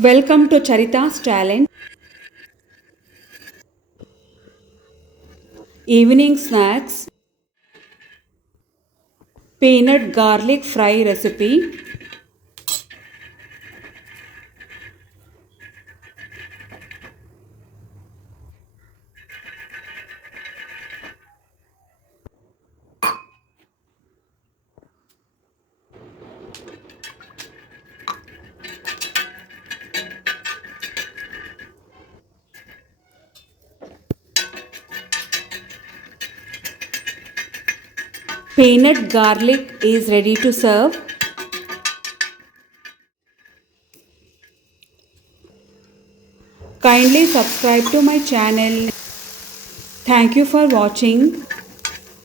Welcome to Charita's Talent. Evening snacks. Peanut garlic fry recipe. Peanut garlic is ready to serve. Kindly subscribe to my channel. Thank you for watching.